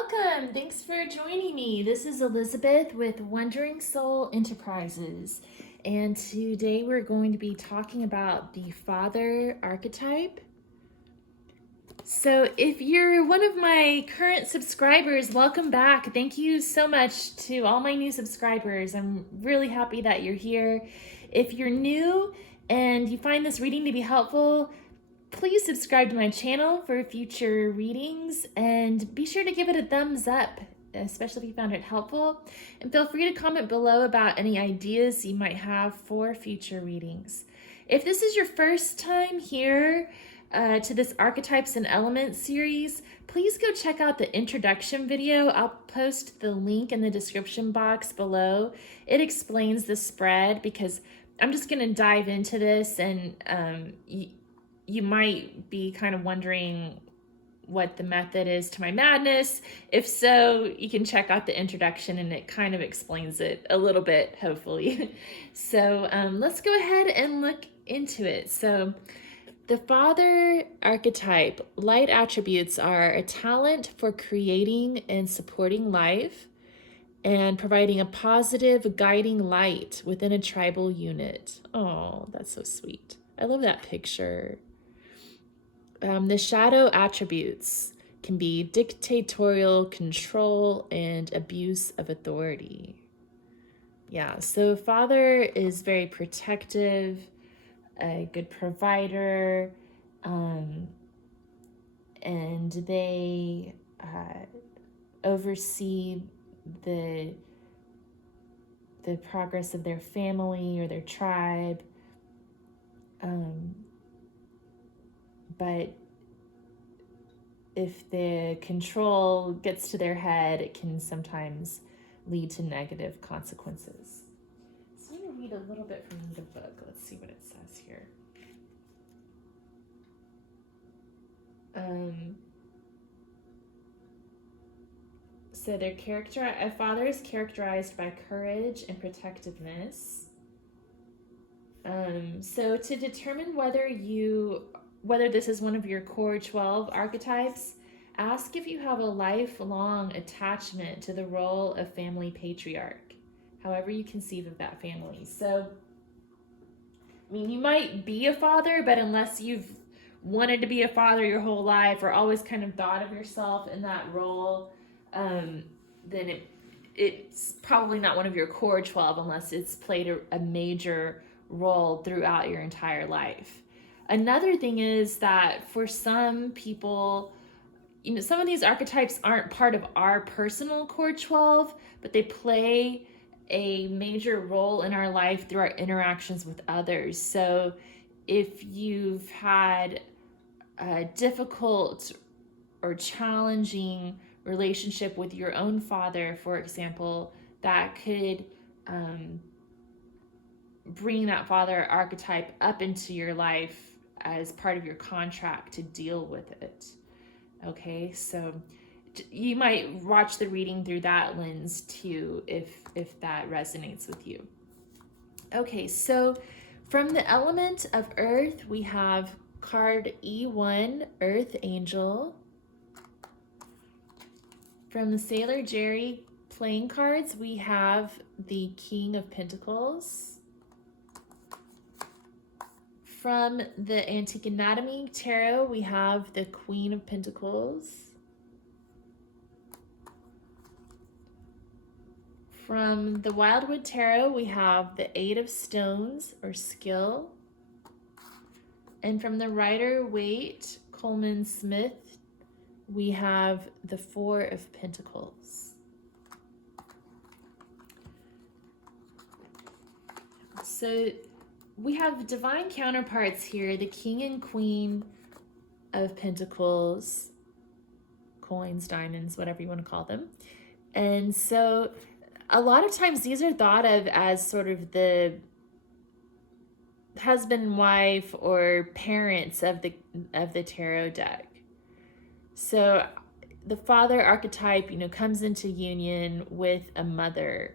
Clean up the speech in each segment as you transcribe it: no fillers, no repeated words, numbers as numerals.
welcome. Thanks for joining me. This is Elizabeth with Wandering Soul Enterprises. And today we're going to be talking about the Father archetype. So if you're one of my current subscribers, welcome back. Thank you so much to all my new subscribers. I'm really happy that you're here. If you're new and you find this reading to be helpful, please subscribe to my channel for future readings and be sure to give it a thumbs up, especially if you found it helpful. And feel free to comment below about any ideas you might have for future readings. If this is your first time here to this Archetypes and Elements series, please go check out the introduction video. I'll post the link in the description box below. It explains the spread because I'm just going to dive into this, and you might be kind of wondering what the method is to my madness. If so, you can check out the introduction and it kind of explains it a little bit, hopefully. So let's go ahead and look into it. So the Father archetype, light attributes are a talent for creating and supporting life and providing a positive guiding light within a tribal unit. Oh, that's so sweet. I love that picture. The shadow attributes can be dictatorial control and abuse of authority. Yeah, so Father is very protective, a good provider, and they oversee the progress of their family or their tribe. But if the control gets to their head, it can sometimes lead to negative consequences. So I'm going to read a little bit from the book. Let's see what it says here. So a father is characterized by courage and protectiveness. So to determine whether this is one of your core 12 archetypes, ask if you have a lifelong attachment to the role of family patriarch, however you conceive of that family. So, I mean, you might be a father, but unless you've wanted to be a father your whole life or always kind of thought of yourself in that role, then it's probably not one of your core 12 unless it's played a major role throughout your entire life. Another thing is that for some people, some of these archetypes aren't part of our personal core 12, but they play a major role in our life through our interactions with others. So if you've had a difficult or challenging relationship with your own father, for example, that could bring that father archetype up into your life as part of your contract to deal with it. Okay, so you might watch the reading through that lens too, if that resonates with you. Okay, so from the element of Earth, we have card E1, Earth Angel. From the Sailor Jerry playing cards, we have the King of Pentacles. From the Antique Anatomy Tarot, we have the Queen of Pentacles. From the Wildwood Tarot, we have the Eight of Stones, or Skill. And from the Rider Waite Coleman Smith, we have the Four of Pentacles. So we have divine counterparts here, the King and Queen of Pentacles, coins, diamonds, whatever you want to call them. And so a lot of times these are thought of as sort of the husband, wife, or parents of the tarot deck. So the Father archetype, comes into union with a mother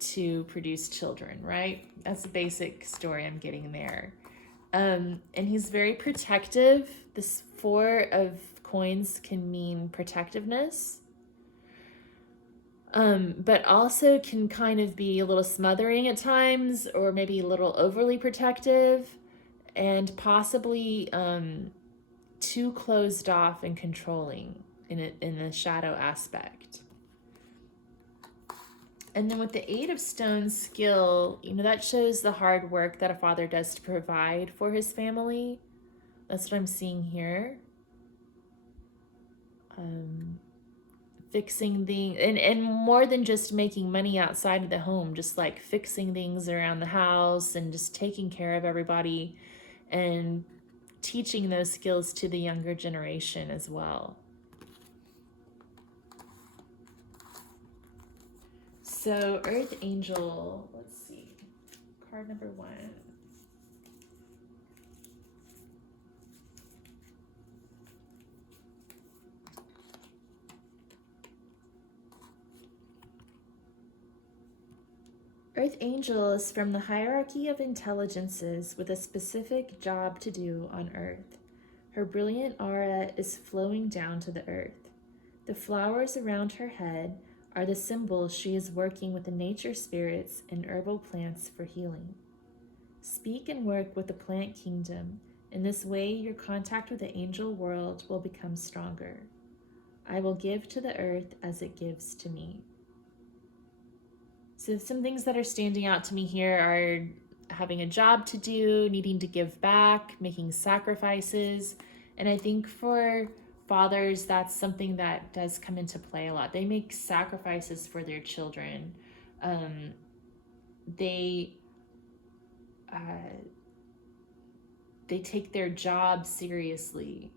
to produce children, right? That's the basic story I'm getting there. And he's very protective. This Four of Coins can mean protectiveness. but also can kind of be a little smothering at times, or maybe a little overly protective, and possibly too closed off and controlling in the shadow aspect. And then with the Eight of Stones skill, that shows the hard work that a father does to provide for his family. That's what I'm seeing here. Fixing things, and more than just making money outside of the home, just like fixing things around the house and just taking care of everybody and teaching those skills to the younger generation as well. So Earth Angel, let's see, card number 1. Earth Angel is from the hierarchy of intelligences with a specific job to do on Earth. Her brilliant aura is flowing down to the Earth. The flowers around her head are the symbols she is working with the nature spirits and herbal plants for healing. Speak and work with the plant kingdom. In this way, your contact with the angel world will become stronger. I will give to the earth as it gives to me. So some things that are standing out to me here are having a job to do, needing to give back, making sacrifices. And I think for fathers, that's something that does come into play a lot. They make sacrifices for their children. They take their job seriously.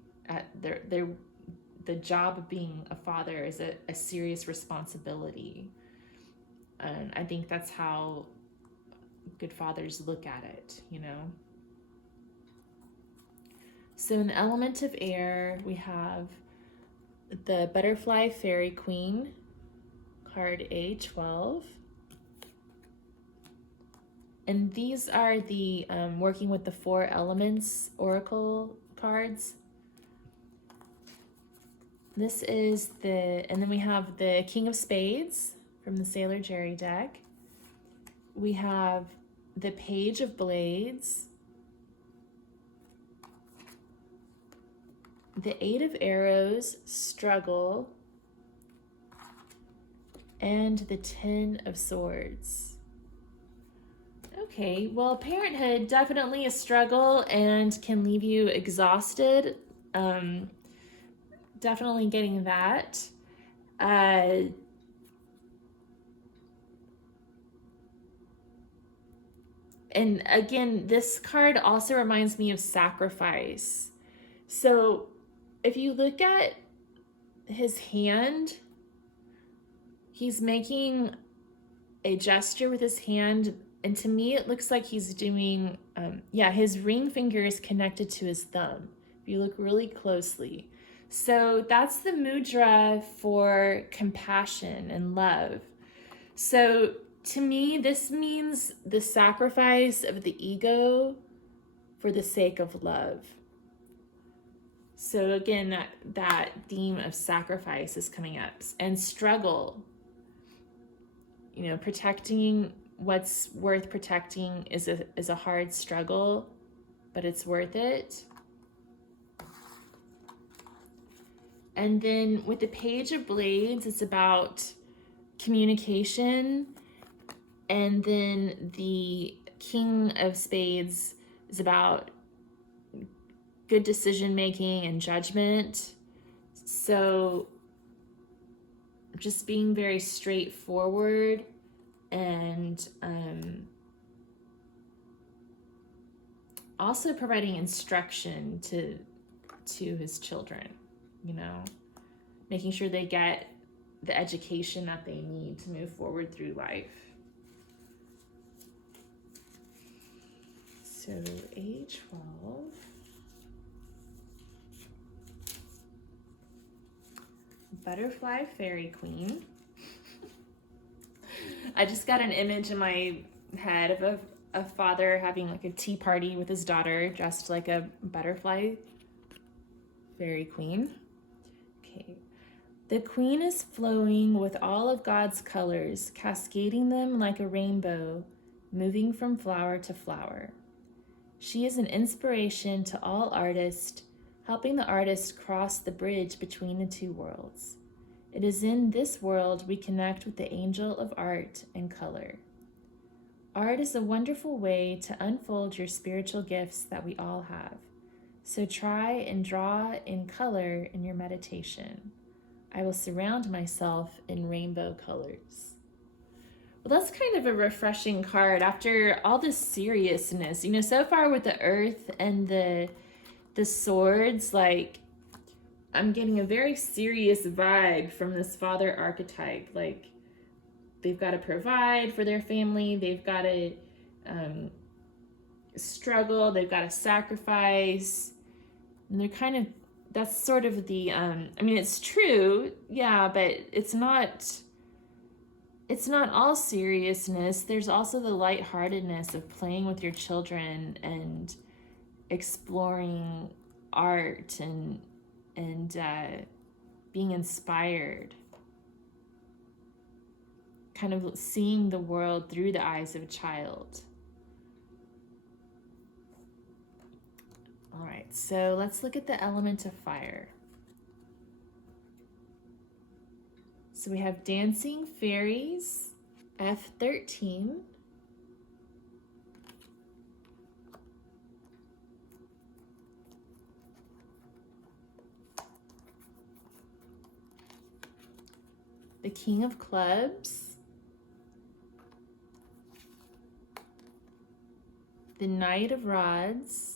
The job of being a father is a serious responsibility. And I think that's how good fathers look at it, So in the element of air, we have the Butterfly Fairy Queen, card A12. And these are the working with the 4 elements oracle cards. This is and then we have the King of Spades from the Sailor Jerry deck. We have the Page of Blades, the 8 of Arrows, Struggle, and the 10 of Swords. Okay, well, parenthood, definitely a struggle and can leave you exhausted. Definitely getting that. And again, this card also reminds me of sacrifice. So if you look at his hand, he's making a gesture with his hand. And to me, it looks like he's doing, his ring finger is connected to his thumb, if you look really closely. So that's the mudra for compassion and love. So to me, this means the sacrifice of the ego for the sake of love. So again, that theme of sacrifice is coming up. And struggle, protecting what's worth protecting is a hard struggle, but it's worth it. And then with the Page of Blades, it's about communication. And then the King of Spades is about good decision making and judgment. So just being very straightforward and also providing instruction to his children, making sure they get the education that they need to move forward through life. So A12. Butterfly Fairy Queen. I just got an image in my head of a father having like a tea party with his daughter dressed like a butterfly fairy queen. Okay. The queen is flowing with all of God's colors, cascading them like a rainbow, moving from flower to flower. She is an inspiration to all artists, helping the artist cross the bridge between the two worlds. It is in this world we connect with the angel of art and color. Art is a wonderful way to unfold your spiritual gifts that we all have. So try and draw in color in your meditation. I will surround myself in rainbow colors. Well, that's kind of a refreshing card after all this seriousness. So far with the earth and the swords, like, I'm getting a very serious vibe from this father archetype. Like, they've got to provide for their family. They've got to struggle. They've got to sacrifice. And they're kind of, that's sort of the, it's true, yeah, but it's not all seriousness. There's also the lightheartedness of playing with your children and exploring art and being inspired. Kind of seeing the world through the eyes of a child. All right, so let's look at the element of fire. So we have Dancing Fairies, F13. The King of Clubs. The Knight of Rods.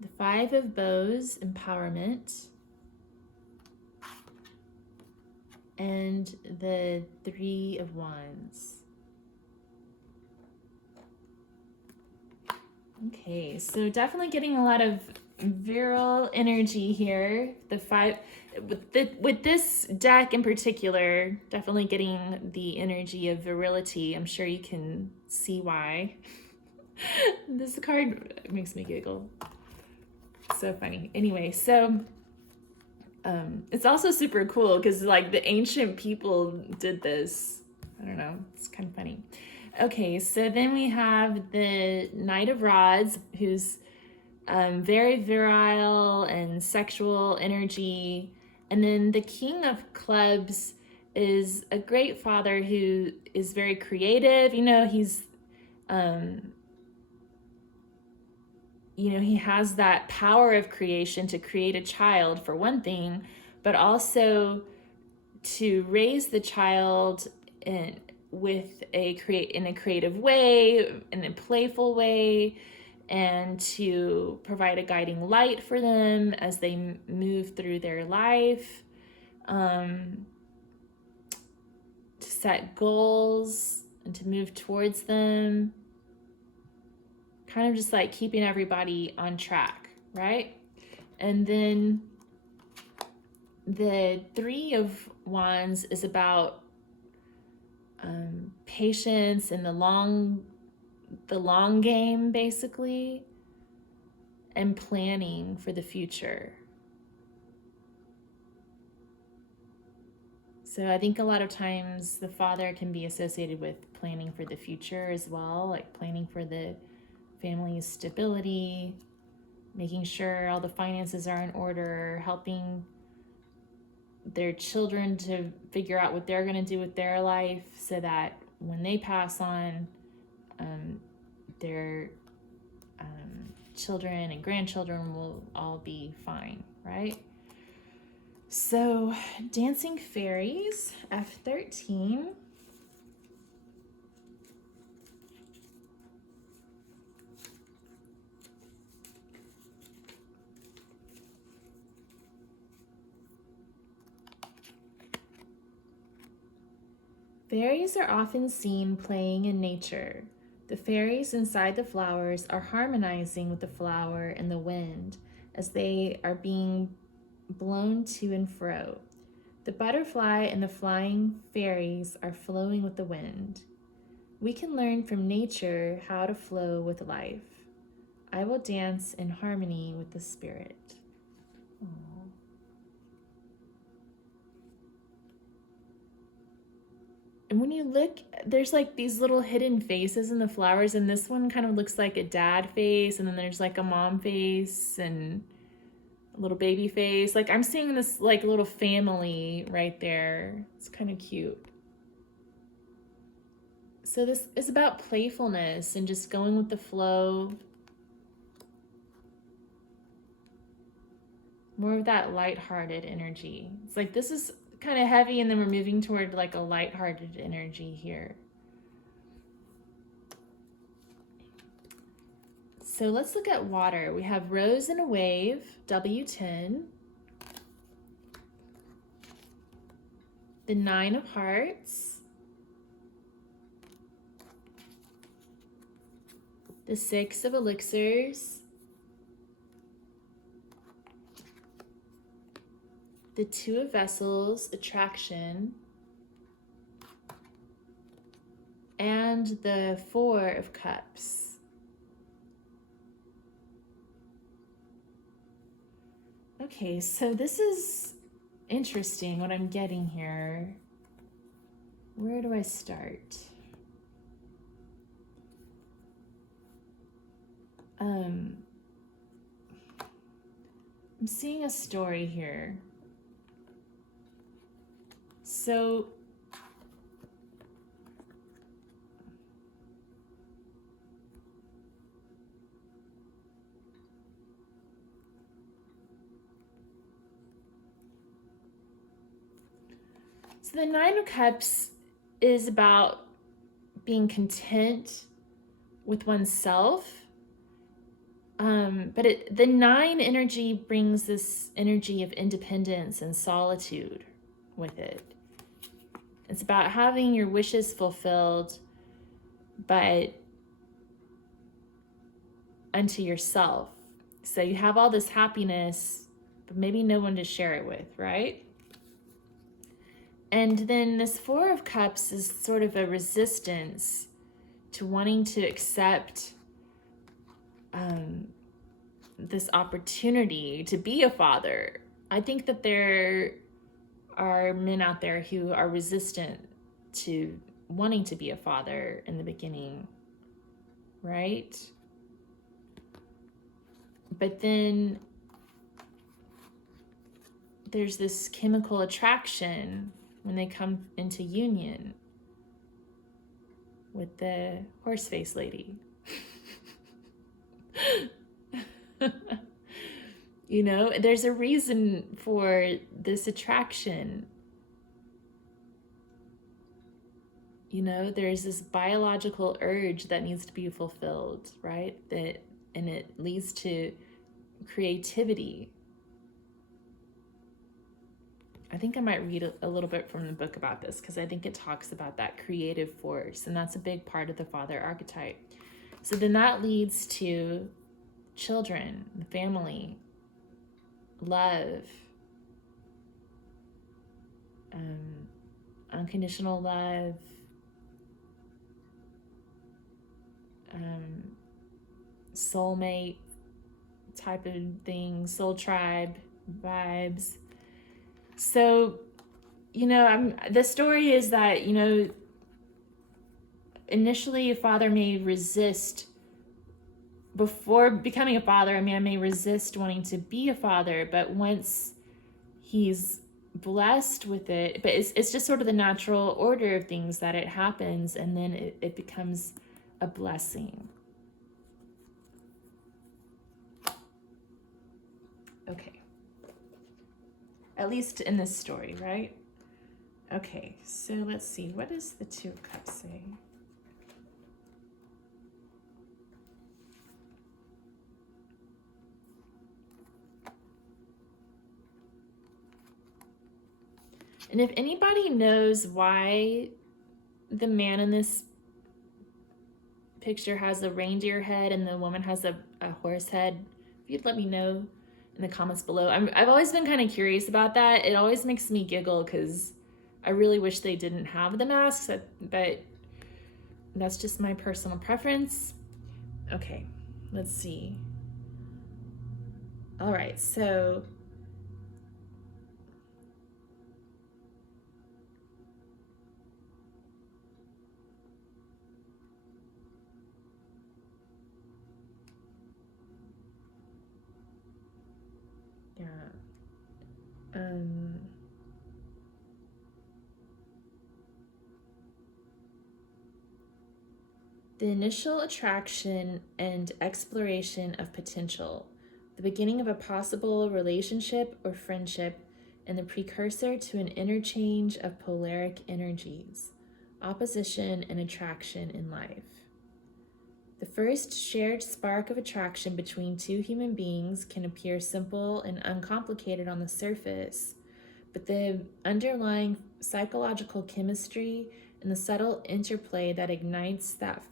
The Five of Bows, Empowerment. And the Three of Wands. Okay, so definitely getting a lot of virile energy here. The five, with this deck in particular, definitely getting the energy of virility. I'm sure you can see why. This card makes me giggle. So funny. Anyway, so it's also super cool because like the ancient people did this. I don't know, it's kind of funny. Okay, so then we have the Knight of Rods, who's very virile and sexual energy. And then the King of Clubs is a great father who is very creative. He's he has that power of creation to create a child, for one thing, but also to raise the child in a creative way, in a playful way, and to provide a guiding light for them as they move through their life, to set goals and to move towards them. Kind of just like keeping everybody on track, right? And then the Three of Wands is about patience and the long game, basically, and planning for the future. So I think a lot of times the father can be associated with planning for the future as well, like planning for the family's stability, making sure all the finances are in order, helping their children to figure out what they're going to do with their life so that when they pass on, their children and grandchildren will all be fine, right? So, Dancing Fairies, F13. Fairies are often seen playing in nature. The fairies inside the flowers are harmonizing with the flower and the wind as they are being blown to and fro. The butterfly and the flying fairies are flowing with the wind. We can learn from nature how to flow with life. I will dance in harmony with the spirit. Aww. And when you look, there's like these little hidden faces in the flowers, and this one kind of looks like a dad face, and then there's like a mom face and a little baby face. Like I'm seeing this like little family right there. It's kind of cute. So this is about playfulness and just going with the flow. More of that lighthearted energy. It's like this is kind of heavy, and then we're moving toward like a lighthearted energy here. So let's look at water. We have Rose in a Wave, W10. The 9 of Hearts. The 6 of Elixirs. The 2 of Vessels, Attraction. And the 4 of Cups. Okay, so this is interesting what I'm getting here. Where do I start? I'm seeing a story here. So the 9 of Cups is about being content with oneself. But the 9 energy brings this energy of independence and solitude with it. It's about having your wishes fulfilled, but unto yourself. So you have all this happiness, but maybe no one to share it with, right? And then this 4 of Cups is sort of a resistance to wanting to accept this opportunity to be a father. I think that there are men out there who are resistant to wanting to be a father in the beginning, right? But then there's this chemical attraction when they come into union with the horse-faced lady. You know, there's a reason for this attraction. You know, there's this biological urge that needs to be fulfilled, right? And it leads to creativity. I think I might read a little bit from the book about this, because I think it talks about that creative force, and that's a big part of the father archetype. So then that leads to children, the family, love, unconditional love, soulmate type of thing, soul tribe vibes. So, you know, the story is that, you know, initially a father may resist. Before becoming a father, a man may resist wanting to be a father, but once he's blessed with it, but it's just sort of the natural order of things that it happens, and then it becomes a blessing. Okay. At least in this story, right? Okay, so let's see. What does the 2 of Cups say? And if anybody knows why the man in this picture has a reindeer head and the woman has a horse head, if you'd let me know in the comments below. I've always been kind of curious about that. It always makes me giggle because I really wish they didn't have the masks, but that's just my personal preference. Okay, let's see. All right, so yeah. The initial attraction and exploration of potential, the beginning of a possible relationship or friendship, and the precursor to an interchange of polaric energies, opposition and attraction in life. The first shared spark of attraction between two human beings can appear simple and uncomplicated on the surface, but the underlying psychological chemistry and the subtle interplay that ignites that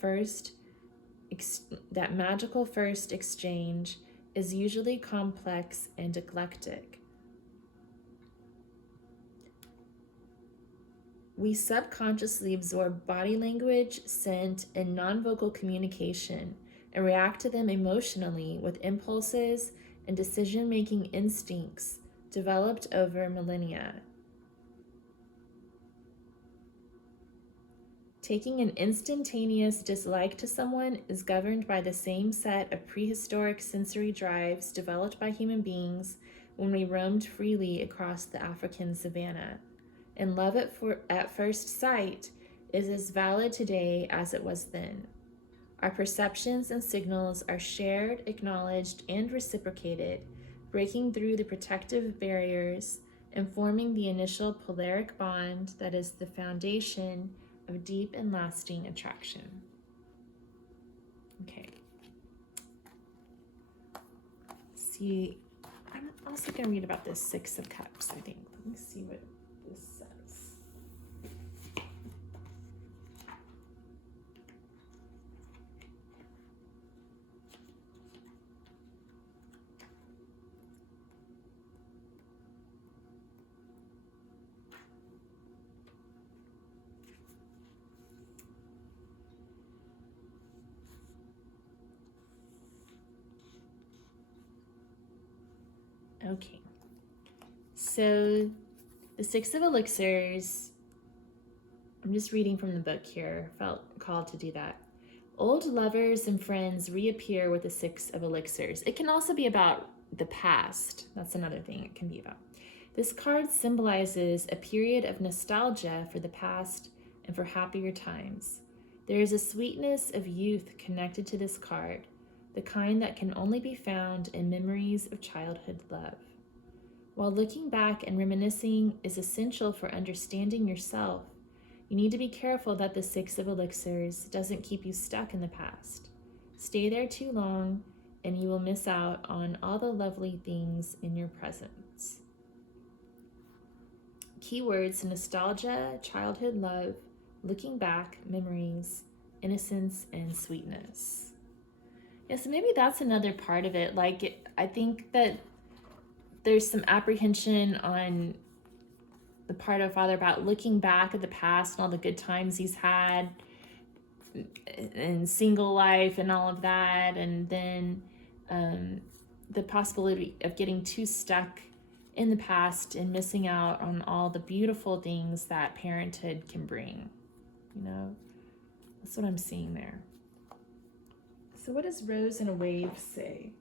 magical first exchange is usually complex and eclectic. We subconsciously absorb body language, scent, and non-vocal communication and react to them emotionally with impulses and decision-making instincts developed over millennia. Taking an instantaneous dislike to someone is governed by the same set of prehistoric sensory drives developed by human beings when we roamed freely across the African savanna. And love at first sight is as valid today as it was then. Our perceptions and signals are shared, acknowledged, and reciprocated, breaking through the protective barriers and forming the initial polaric bond that is the foundation of deep and lasting attraction. Okay. See, I'm also going to read about this Six of Cups, I think. Let me see what this says. Okay, so the Six of Elixirs, I'm just reading from the book here, felt called to do that. Old lovers and friends reappear with the Six of Elixirs. It can also be about the past. That's another thing it can be about. This card symbolizes a period of nostalgia for the past and for happier times. There is a sweetness of youth connected to this card, the kind that can only be found in memories of childhood love. While looking back and reminiscing is essential for understanding yourself, you need to be careful that the Six of Elixirs doesn't keep you stuck in the past. Stay there too long, and you will miss out on all the lovely things in your presence. Keywords: nostalgia, childhood love, looking back, memories, innocence, and sweetness. Yeah, so maybe that's another part of it. I think that there's some apprehension on the part of Father about looking back at the past and all the good times he's had and single life and all of that, and then the possibility of getting too stuck in the past and missing out on all the beautiful things that parenthood can bring. That's what I'm seeing there. So what does Rose in a Wave say?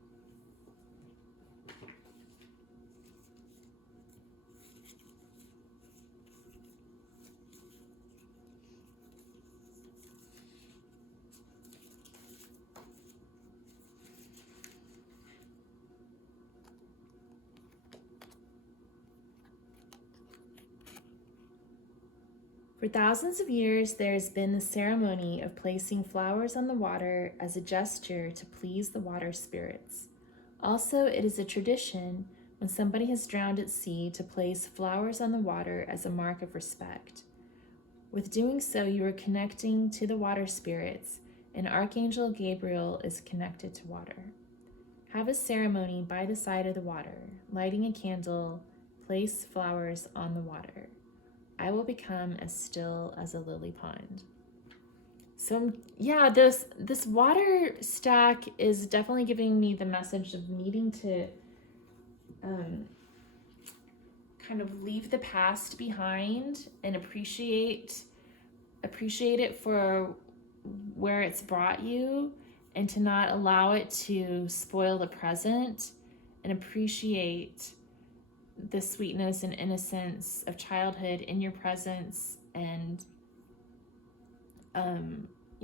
For thousands of years, there has been the ceremony of placing flowers on the water as a gesture to please the water spirits. Also, it is a tradition when somebody has drowned at sea to place flowers on the water as a mark of respect. With doing so, you are connecting to the water spirits, and Archangel Gabriel is connected to water. Have a ceremony by the side of the water, lighting a candle, place flowers on the water. I will become as still as a lily pond. So yeah, this water stack is definitely giving me the message of needing to kind of leave the past behind and appreciate it for where it's brought you, and to not allow it to spoil the present, and appreciate the sweetness and innocence of childhood in your presence, and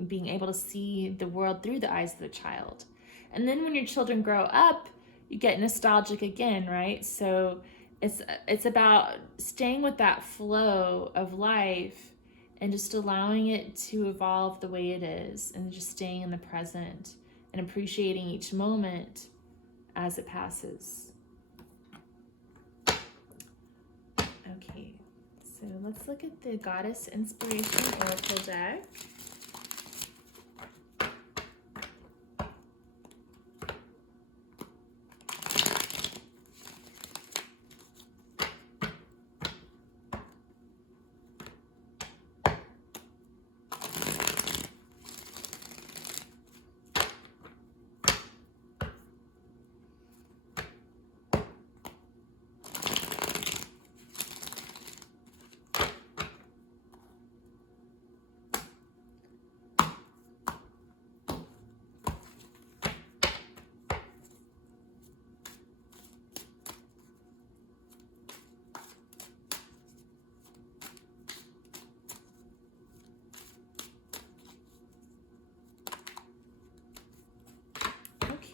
being able to see the world through the eyes of a child. And then when your children grow up, you get nostalgic again, right? So it's about staying with that flow of life and just allowing it to evolve the way it is, and just staying in the present and appreciating each moment as it passes. Okay, so let's look at the Goddess Inspiration Oracle deck.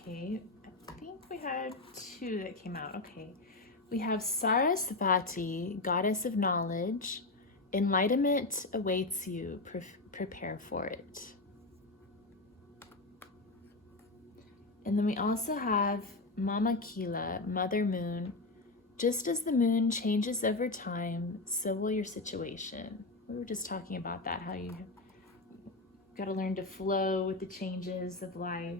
Okay, I think we had two that came out. Okay, we have Sarasvati, Goddess of Knowledge. Enlightenment awaits you. Prepare for it. And then we also have Mama Kila, Mother Moon. Just as the moon changes over time, so will your situation. We were just talking about that, how you got to learn to flow with the changes of life.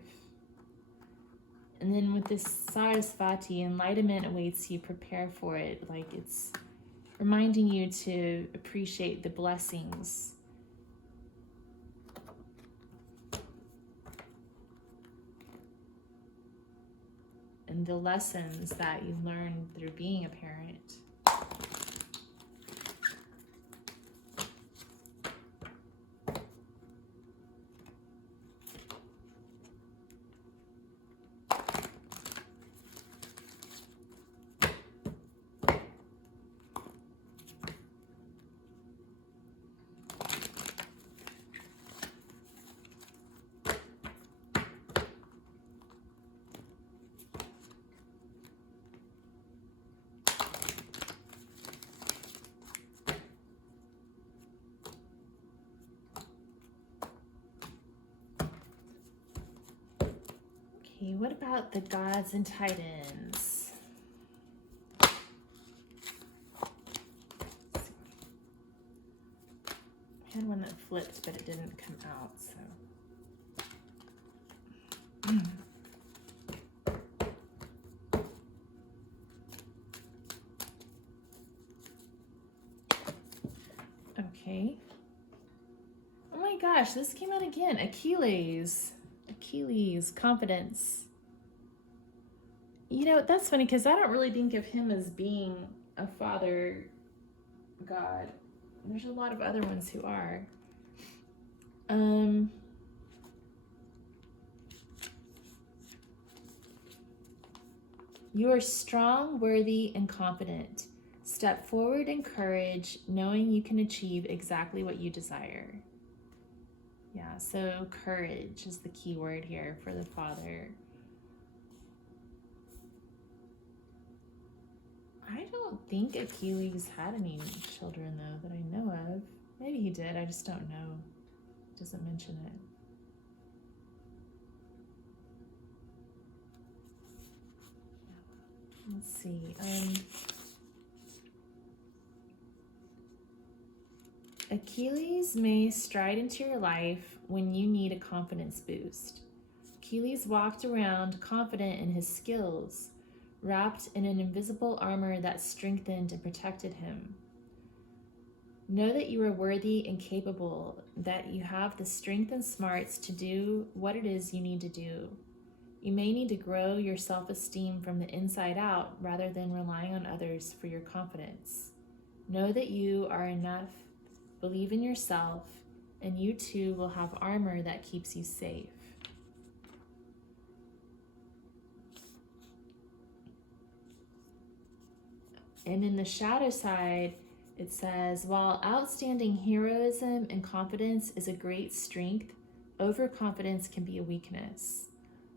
And then with this Sarasvati, enlightenment awaits you, prepare for it. Like, it's reminding you to appreciate the blessings and the lessons that you learn through being a parent. Okay, what about the Gods and Titans? I had one that flipped, but it didn't come out, so. Okay. Oh my gosh, this came out again. Achilles, confidence. You know, that's funny because I don't really think of him as being a father god. There's a lot of other ones who are. You are strong, worthy, and confident. Step forward in courage, knowing you can achieve exactly what you desire. Yeah, so courage is the key word here for the father. I don't think Achilles had any children, though, that I know of. Maybe he did, I just don't know. It doesn't mention it. Let's see. Achilles may stride into your life when you need a confidence boost. Achilles walked around confident in his skills, wrapped in an invisible armor that strengthened and protected him. Know that you are worthy and capable, that you have the strength and smarts to do what it is you need to do. You may need to grow your self-esteem from the inside out rather than relying on others for your confidence. Know that you are enough, believe in yourself, and you too will have armor that keeps you safe. And in the shadow side, it says, while outstanding heroism and confidence is a great strength, overconfidence can be a weakness.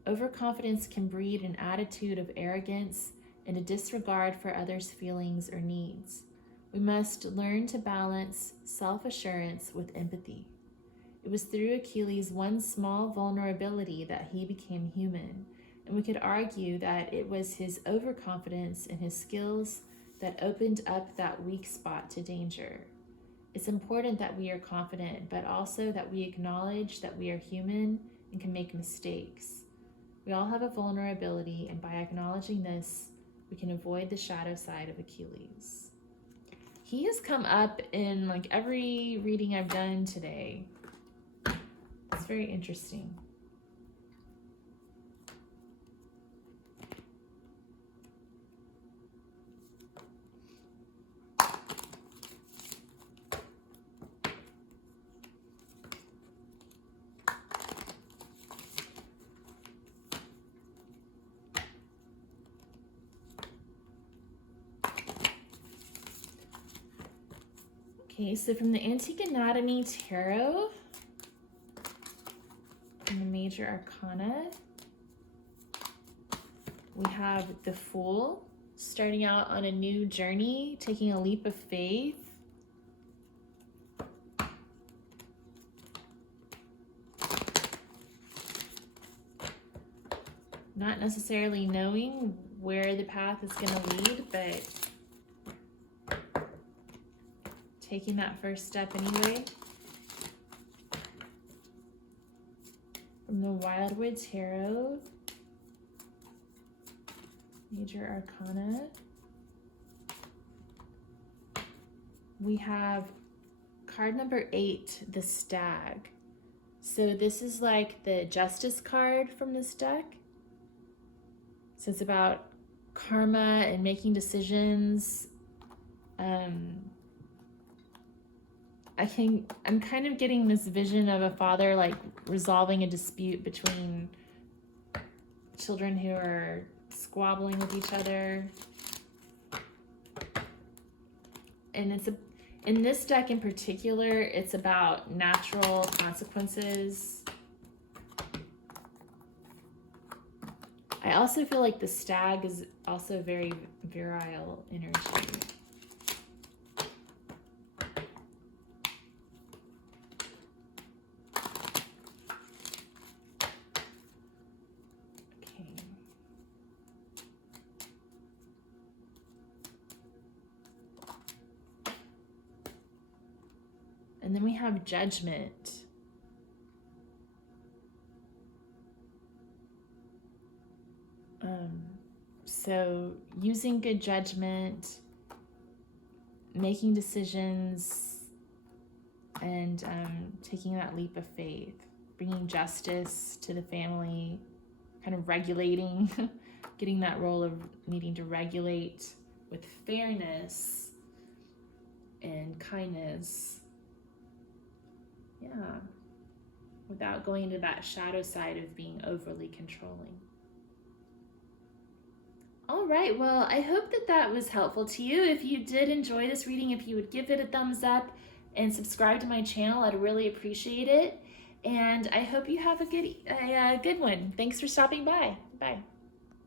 Overconfidence can breed an attitude of arrogance and a disregard for others' feelings or needs. We must learn to balance self-assurance with empathy. It was through Achilles' one small vulnerability that he became human, and we could argue that it was his overconfidence and his skills that opened up that weak spot to danger. It's important that we are confident, but also that we acknowledge that we are human and can make mistakes. We all have a vulnerability, and by acknowledging this, we can avoid the shadow side of Achilles. He has come up in like every reading I've done today. It's very interesting. Okay, so from the Antique Anatomy Tarot, in the Major Arcana, we have the Fool, starting out on a new journey, taking a leap of faith. Not necessarily knowing where the path is going to lead, but taking that first step anyway. From the Wildwood Tarot, Major Arcana, we have card number 8, the Stag. So this is like the Justice card from this deck. So it's about karma and making decisions. I'm kind of getting this vision of a father like resolving a dispute between children who are squabbling with each other. And in this deck in particular, it's about natural consequences. I also feel like the Stag is also very virile energy. And then we have Judgment. So using good judgment, making decisions, and taking that leap of faith, bringing justice to the family, kind of regulating, getting that role of needing to regulate with fairness and kindness. Yeah, without going to that shadow side of being overly controlling. All right, well, I hope that that was helpful to you. If you did enjoy this reading, if you would give it a thumbs up and subscribe to my channel, I'd really appreciate it. And I hope you have a good one. Thanks for stopping by. Bye.